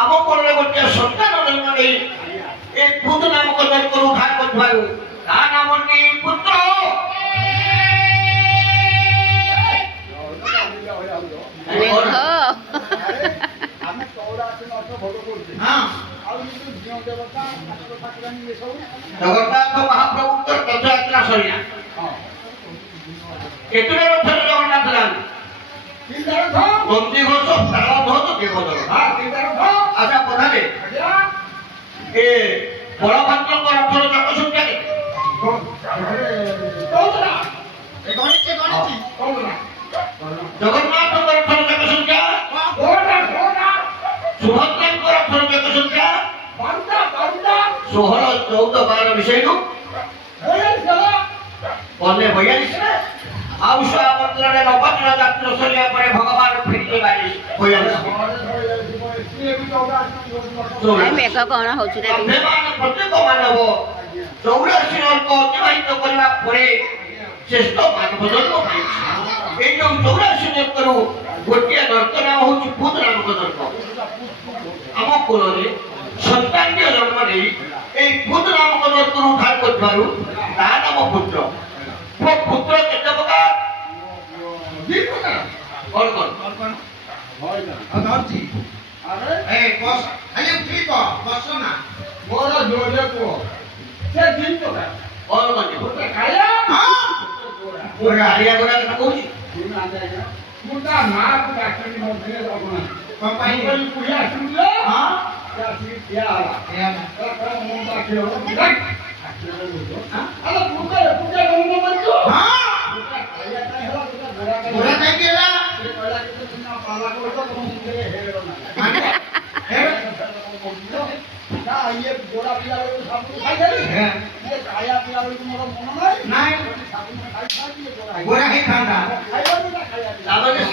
ଆମ କୋଳରେ ଗୋଟେ ସନ୍ତାନ ଜନ୍ମ ନେଇ ଏ ପୁତ୍ର ନାମକ ଜନ୍ମରୁ ଉଦ୍ଧାର କରିଥିବାରୁ ତା ନାମଟି ପୁତ୍ର ଆମେ 84 ବର୍ଷ ଭୋଗ କରୁଛେ। ଆଉ କିନ୍ତୁ ଝିଅ ଦେବତା ଠାକୁର ଠାକୁରାଣୀ ଏସବୁ ଜଗନ୍ନାଥ ମହାପ୍ରଭୁଙ୍କର ରଥଯାତ୍ରା ସରିଲା। କେତେଟା ରଥରେ ଜଗନ୍ନାଥ ଯାଆନ୍ତି? ନନ୍ଦିଘୋଷ ତାଳଧ୍ୱଜ ଦେବଦଳନ। ଆଚ୍ଛା ପ୍ରଧାନେ ଏ ବଳଭଦ୍ରଙ୍କ ରଥର ଚକ ସଂଖ୍ୟା କେତେ? ଜଗନ୍ନାଥଙ୍କ ରଥର ଚକ ସଂଖ୍ୟା? ସୁଭଦ୍ରାଙ୍କ ରଥର ଚକ ସଂଖ୍ୟା? 16, 14, 12 ମିଶେଇଲୁ 42। ଆଉ ମନ୍ଦିରରେ ନବଦିନ ଯାତ୍ରା ସରିବା ପରେ ଭଗବାନ ଫେରିଲେ 42। କଣ ହଉଛି ପ୍ରତ୍ୟେକ ମାନବ 84 ବର୍ଷ ଅତିବାହିତ କରିବା ପରେ ଶ୍ରେଷ୍ଠ ମାନବ ଜନ୍ମ ପାଇଛି। ଏଇ ଯୋଉ 84 ନର୍କରୁ ଗୋଟିଏ ନର୍କ ନାମ ହଉଛି ପୁତ୍ର ନାମକ ନର୍କ। ଆମ କୁଳରେ ସନ୍ତାନୀୟ ଜନ୍ମ ନେଇ এই পুত্র নামক নর্কରୁ ଉଦ୍ଧାର କରିଥିବାରୁ ତା ନାମ ପୁତ୍ର। ପୁତ୍ର କେତେ ପ୍ରକାର? କଣ କଣ? ହାରିଆ ଗୋଡା କଥା କହୁଛି। ମୁଁ ତା ମାଆକୁ ଡାକ୍ତରୀ ମଧ୍ୟରେ ଆସିକି ଠିଆ ହେଲା ମୁଁ ପାଖରେ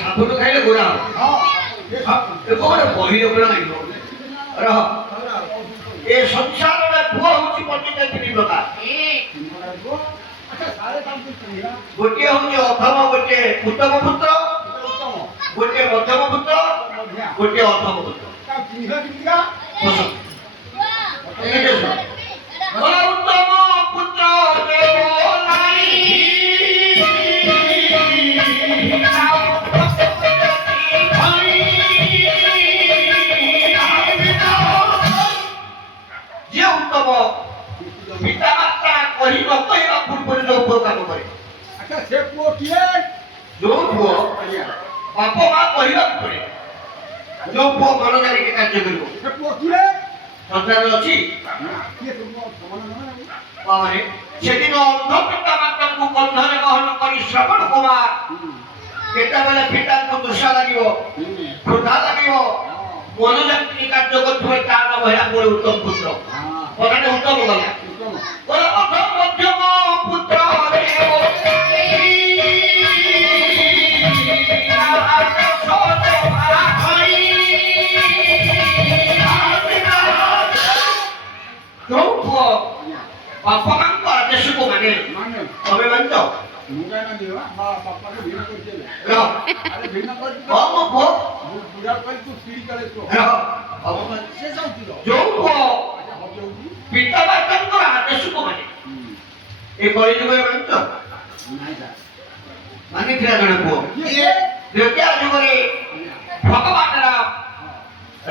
ସାବୁନ ଖାଇଲେ ଗୋରା ବହିରେ ଗୋରା ଲାଗିବ। ଏ ସଂସାରରେ ପୁଅ ହଉଛି ପଣ୍ଡିତ 3 ପ୍ରକାର। ଗୋଟିଏ ହଉଛି ଅଥମ, ଗୋଟିଏ ଉତ୍ତମ ପୁତ୍ର, ଗୋଟିଏ ମଧ୍ୟମ ପୁତ୍ର, ଗୋଟିଏ ଅଥମ ପୁତ୍ର। ଉତ୍ତମ ପୁତ୍ର ଯିଏ ଉତ୍ତମ ପିତା ମାତା କହି ନ କହିବା ପୂର୍ବରୁ ଯୋଉ ପୁଅ କାମ କରେ। ସେ ପୁଅ କିଏ? ଯୋଉ ପୁଅ ବାପ ମା କହିବାକୁ ପଡେ, ଯୋଉ ପୁଅ ମନ ଜାଣିକି କାର୍ଯ୍ୟ କରିବ। ସେ ପୁଅ କିଏ? ସଂସାର ଅଛି ସେଦିନ ଅନ୍ଧ ପିତା ମାତାଙ୍କୁ ବନ୍ଧରେ ବହନ କରି ଶ୍ରବଣ କୁମାର କେତେବେଳେ ପିତାଙ୍କୁ ଦୋଷା ଲାଗିବ, କ୍ରୋଧା ଲାଗିବ, ମନ ଜାଣିକି କାର୍ଯ୍ୟ କରୁଥିବେ ତା ନାମ ହେଲା ମୋର ଉତ୍ତମ ପୁତ୍ର। ପଦାରେ ଉତ୍ତମ ଗଲା ମଧ୍ୟମ ପୁତ୍ର ଯୋଉ ପୁଅ ବାପା ମାଙ୍କ ଆଦେଶକୁ ମାନେ ତମେ ମାନଛ? ଯୋଉ ପୁଅ ପିତା ମାତାଙ୍କର ଆଦେଶକୁ ମାନେ ଏ କଳିଯୁଗରେ ମାନଛ? ମାନିଥିଲା ଜଣେ ପୁଅ ଦ୍ୱିତୀୟ ଯୁଗରେ ଭଗବାନ ରାମ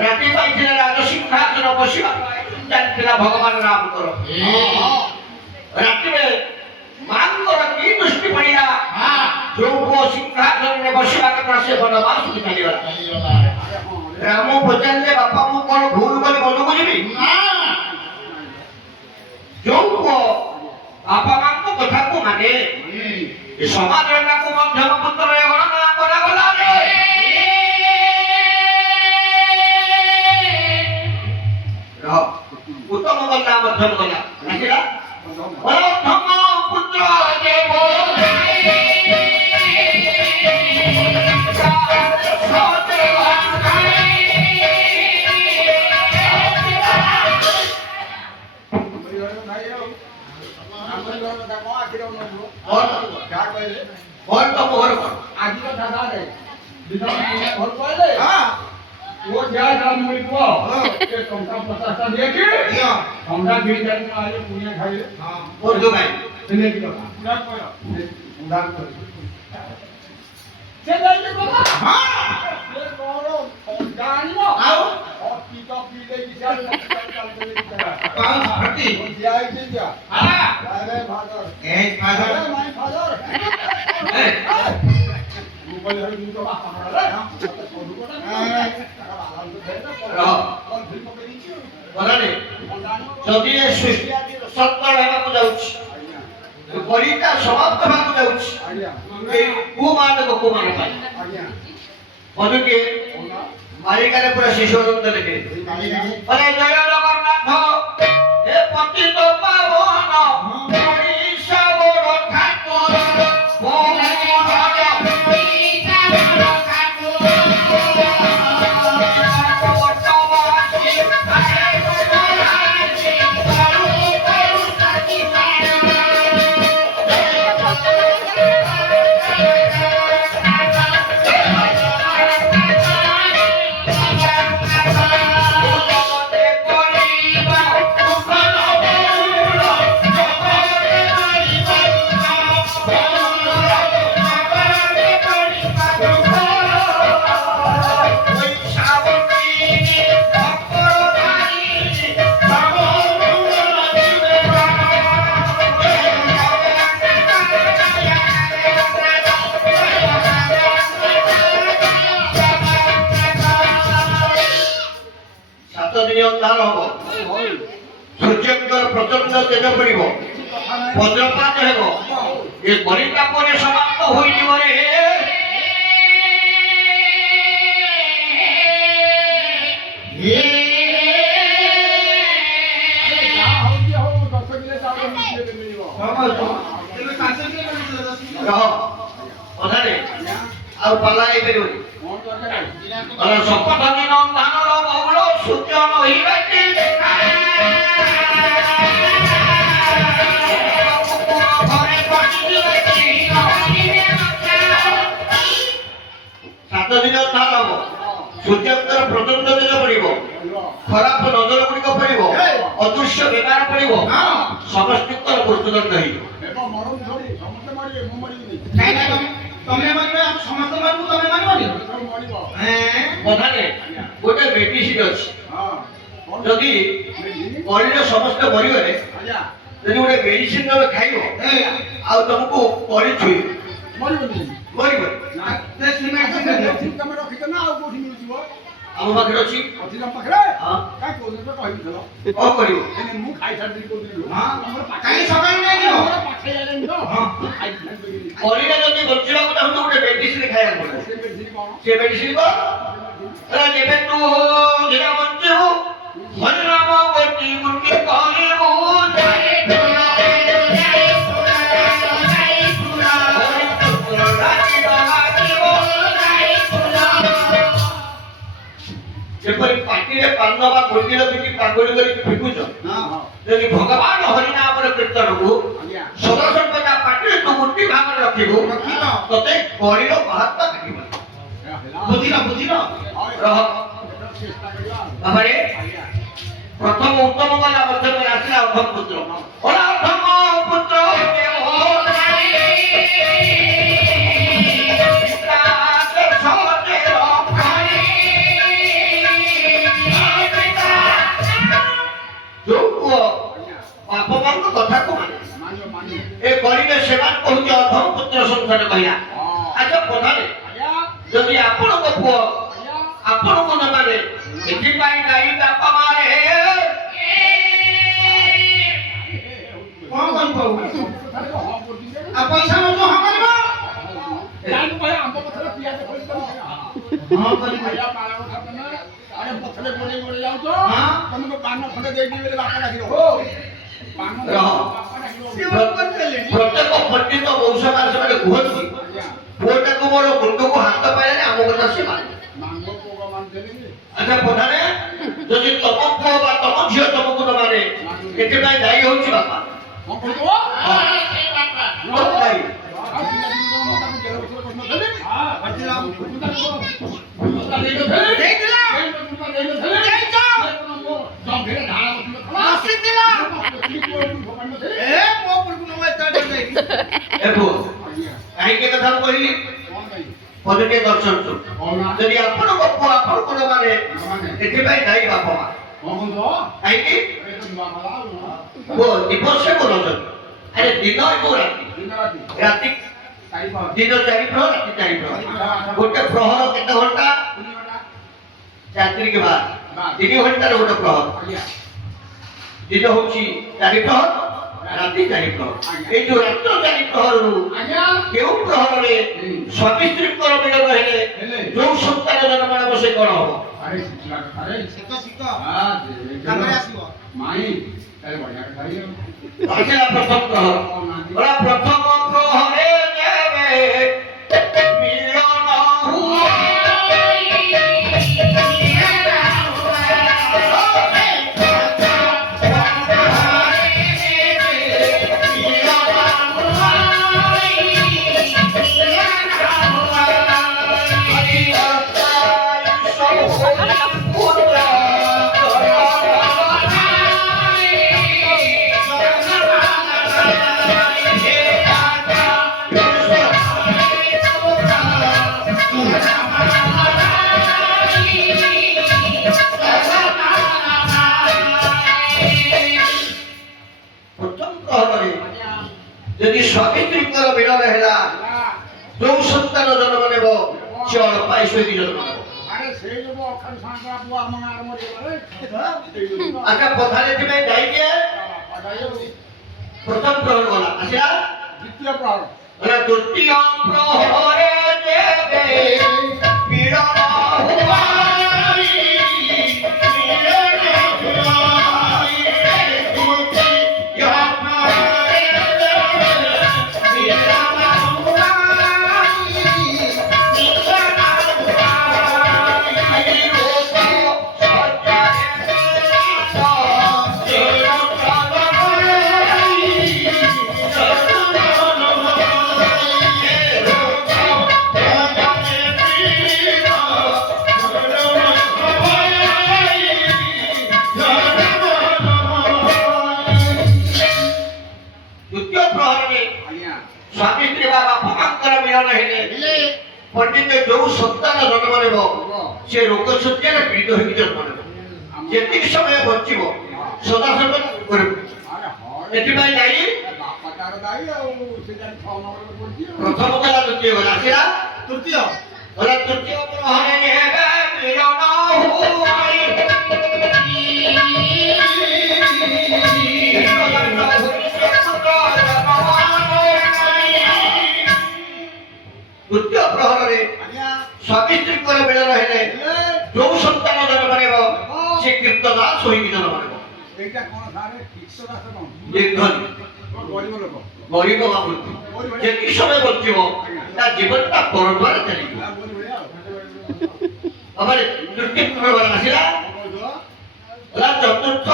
ରାତି ପାଇଥିଲେ ରାଜସିଂହାସନ ବସିବା ଚାଲିଥିଲା ଭଗବାନ ରାମଙ୍କର। ରାତିରେ ମାଙ୍କର କି ଦୃଷ୍ଟି ପଡ଼ିଲା, ଯୋଉ ପୁଅ ସିଂହାସନରେ ବସିବା କଥା ସେ ବନବାସକୁ ଚାଲିଗଲା। ରାମ ପଚାରିଲେ ବାପା ମୁଁ କଣ ଭୁଲ କରି ବନକୁ ଯିବି? ଯୋଉ ପୁଅ ବାପା ମାଙ୍କ କଥାକୁ ମାନେ ଏ ସମାଜରେ ତାକୁ ମଧ୍ୟମ ପୁତ୍ରରେ ଗଣନା କରାଗଲା। ଉତ୍ତମ ଗଲା ମଧ୍ୟମ ଗଲା ଦେଖିଲା ପ୍ରଥମ ପୁତ୍ର ଦେବ ଆଜିର ଧାରାରେ ପୁଅ ଯାହା ଯାହା ମିଳିବ ସେ ଟଙ୍କା 50ଟା ଦେଇକି ଥଣ୍ଡା କିଣିକି ଆଣି ପୁଣିଆ ଖାଇଲେ ମୋର ଦୋକାନ ଦିନେ କି କଥା ଉଦାର କରି ସେ ଯାଇକି ଗଲା ସେ କଣ ଥଣ୍ଡା ଆଣିବ ଆଉ ଅତି ତ ପି ଦେଇକି ଚାଲ ପାଉଁ ଫଟି ଯାଇକି ଯା ଆରେ ଭାଦର ଏ ଫାଦର ଆରେ ମାଇ ଭାଦର ଏ ମୁଁ କହିଲି ମୁଁ ତ ବାପା ରେ ରହ ବଲାରେ ଯଦି ଏ ସୃଷ୍ଟି ସତ୍କଳ ହେବାକୁ ଯାଉଛି କଳିତା ସମାପ୍ତ ହେବାକୁ ଯାଉଛି এই কুমানব কুমান পাই বদকে মালিকারে পুরা শিশু আনন্দ লেখে আরে জয় জগন্নাথ হে পতিত পাবন ওড়িশা বড় ঠাকুর ଅନ୍ଧାର ହବ ସୂର୍ଯ୍ୟଙ୍କର ପ୍ରଚଣ୍ଡ ତେଜ ପଡ଼ିବ ବଜ୍ରପାତ ହେବ ଏ କଳିକା ପରେ ସମାପ୍ତ ହୋଇଯିବ ରେ ଅଧାରେ ଆଉ ପାଲା ହେଇପାରିବନି ଶପଥ ଦିନ ଧାନର ବହୁଳ ସୂର୍ଯ୍ୟ ନହିବାଟି ସାତ ଦିନ ଧାନ ହବ ସୂର୍ଯ୍ୟଙ୍କର ପ୍ରଚଣ୍ଡ ତେଜ ପଡ଼ିବ ଖରାପ ନଜର ଗୁଡ଼ିକ ପଡ଼ିବ ଅଦୃଶ୍ୟ ବ୍ୟବହାର ପଡ଼ିବ ସମସ୍ତଙ୍କର ମୃତ୍ୟୁଦଣ୍ଡ ହେଇଯିବ ତମେ ମାରିବେ ସମସ୍ତେ ମାରିବୁ ତମେ ମାରିବନି କଥାରେ ଗୋଟେ ମେଡିସିନ ଅଛି ଯଦି କଳିରେ ସମସ୍ତେ ମରିଗଲେ ଯଦି ଗୋଟେ ମେଡିସିନ ତମେ ଖାଇବ ଆଉ ତମକୁ କଳି ଛୁଇଁବ ମରିବନି ଆମ ପାଖରେ ଅଛି କଣ କରିବ ମୁଁ ଖାଇସାରିଥିଲି କାହିଁ ସକାଳୁ ନେଇଯିବ କଳିରେ ଯଦି ବଞ୍ଚିବାକୁ ଚାହୁଁଛ ଗୋଟେ ମେଡିସିନ ଖାଇବାକୁ ପଡ଼ିବ ସେ ମେଡିସିନ କଣ ଯେବେ ତୁ ଯେଟା ବଞ୍ଚିବୁ ହରିନାମ ଗୋଟି ଗୋଟି କରିବୁ ଯେପରି ପାଟିରେ ପାନ ବା ଗୋଟିର କିଛି ପାଗଳି କରିକି ଫିକୁଛ ଯଦି ଭଗବାନ ହରିନାମର କୀର୍ତ୍ତନକୁ ସଦା ସର୍ବଦା ପାଟିରେ ତୁ ଗୋଟି ଭାବରେ ରଖିବୁ ତତେ କଳିର ମହାତ୍ମା ଲାଗିବ ବୁଝିଲ ରହ ବାବାରେ ପ୍ରଥମ ଉତ୍ତମ ଗଲା ମଧ୍ୟରେ ଆସିଲା ଅର୍ଦ୍ଧମ ପୁତ୍ର ଅର୍ଦ୍ଧମ ପୁତ୍ର ବାପମାଙ୍କ କଥାକୁ ମାନେ ଏ ଗରିବ ସେମାନେ କହୁଛି ଅର୍ଦ୍ଧମ ପୁତ୍ର ସଂସାର କହିଲା ଆଚ୍ଛା ପ୍ରଧାନେ ଯଦି ଆପଣଙ୍କ ପୁଅ ଆପଣଙ୍କୁ ନ ମାନେ ଏଥିପାଇଁ ଗାଈ ବାପା ମାରେ କଣ କରିବ ପଇସା ନଉଛ ହଁ କରିବ ହଁ କରିବ ପ୍ରତ୍ୟେକ ପଣ୍ଡିତ ମୌସମାର ସେମାନେ କୁହନ୍ତି ପୁଅଟାକୁ ମୋର ମୁଣ୍ଡକୁ ହାତ ପାଇଲେ ଆମ କଥା ସେ ମାନେ ଆଚ୍ଛା ପ୍ରଧାନେ ଯଦି ତମ ପୁଅ ବା ତମ ଝିଅ ତମକୁ ନ ମାନେ ଏଥିପାଇଁ ଦାୟୀ ହଉଛି ବାପା ମାନେ ଏଥିପାଇଁ ଦାୟୀ ବାପା ମା କାହିଁକି ଦିବସେ ବୋଲୁଛନ୍ତି ଆରେ ଦିନ ଏବଂ ରାତି ଦିନ 4 ପ୍ରହର ରାତି 4 ପ୍ରହର ଗୋଟେ ପ୍ରହର କେତେ ଘଣ୍ଟା 4 के बाद 3 घंटार ଗୋଟେ ପ୍ରହର ଦିନ ହଉଛି 4 ପ୍ରହର ରାତି 4 ପ୍ରହର ଏଇ ଯୋଉ ରାତ୍ର 4 ପ୍ରହରରୁ କେଉଁ ପ୍ରହରରେ ସ୍ୱାମୀ ସ୍ତ୍ରୀଙ୍କର ମିଳନ ହେଲେ ଯୋଉ ସନ୍ତାନ ଜନ୍ମ ହେବ ସେ କଣ ହବ ଆସିଲା ପ୍ରଥମ ପ୍ରହର ପ୍ରଥମ ପ୍ରହରେ ଯେବେ ମିଳନ ହୁଏ যদি স্বামী স্ত্রীଙ୍କର মিলন ହେଲା ଯୋଉ ସନ୍ତାନ ଜନ୍ମ ନେବ ସେ ଅଳ୍ପ ଆୟୁଷ ଜନ୍ମ ନେବ ଆଚ୍ଛା ପଧାରେ ଥିବେ ଯାଇକି ପ୍ରଥମ ପ୍ରହର ଗଲା ଆସିଲା ଦ୍ୱିତୀୟ ପ୍ରହର ତୃତୀୟ ପ୍ରହରେ ଯେବେ ମିଳନ ହୁଆ স্বামী স্ত্রী বা বাপা মাଙ୍କର ମିଳନ ହେଲେ ପଣ୍ଡିତ ଯୋଉ ସନ୍ତାନ ଜନ୍ମ ନେବ ସେ ରୋଗ ଶଯ୍ୟାରେ ପୀଡ଼ିତ ହୋଇକି ଜନ୍ମ ନେବ ଯେତିକି ସମୟ ବଞ୍ଚିବ ସଦାସର୍ବଦା କରିବ ଏଥିପାଇଁ ଦାୟୀ ପ୍ରଥମ ଗଲା ଦ୍ୱିତୀୟ ଗଲା ଆସିଲା ତୃତୀୟ ଗଲା ତୃତୀୟ ପ୍ରହରେ ହେବେ ମିଳନ ତୃତୀୟ ପ୍ରହରରେ ସ୍ୱାମୀ ସ୍ତ୍ରୀଙ୍କର ମିଳନ ହେଲେ ଯୋଉ ସନ୍ତାନ ଜନ୍ମ ନେବ ସେ କୀର୍ତ୍ତଦାସ ହୋଇକି ଜନ୍ମ ନେବ ଗରିବ ବା ମୃତ୍ୟୁ ଯେତିକି ସମୟ ବଞ୍ଚିବ ତା ଜୀବନଟା ପରଦ୍ୱାର ଚାଲିଯିବ ତୃତୀୟ ପ୍ରହର ଆସିଲା ଚତୁର୍ଥ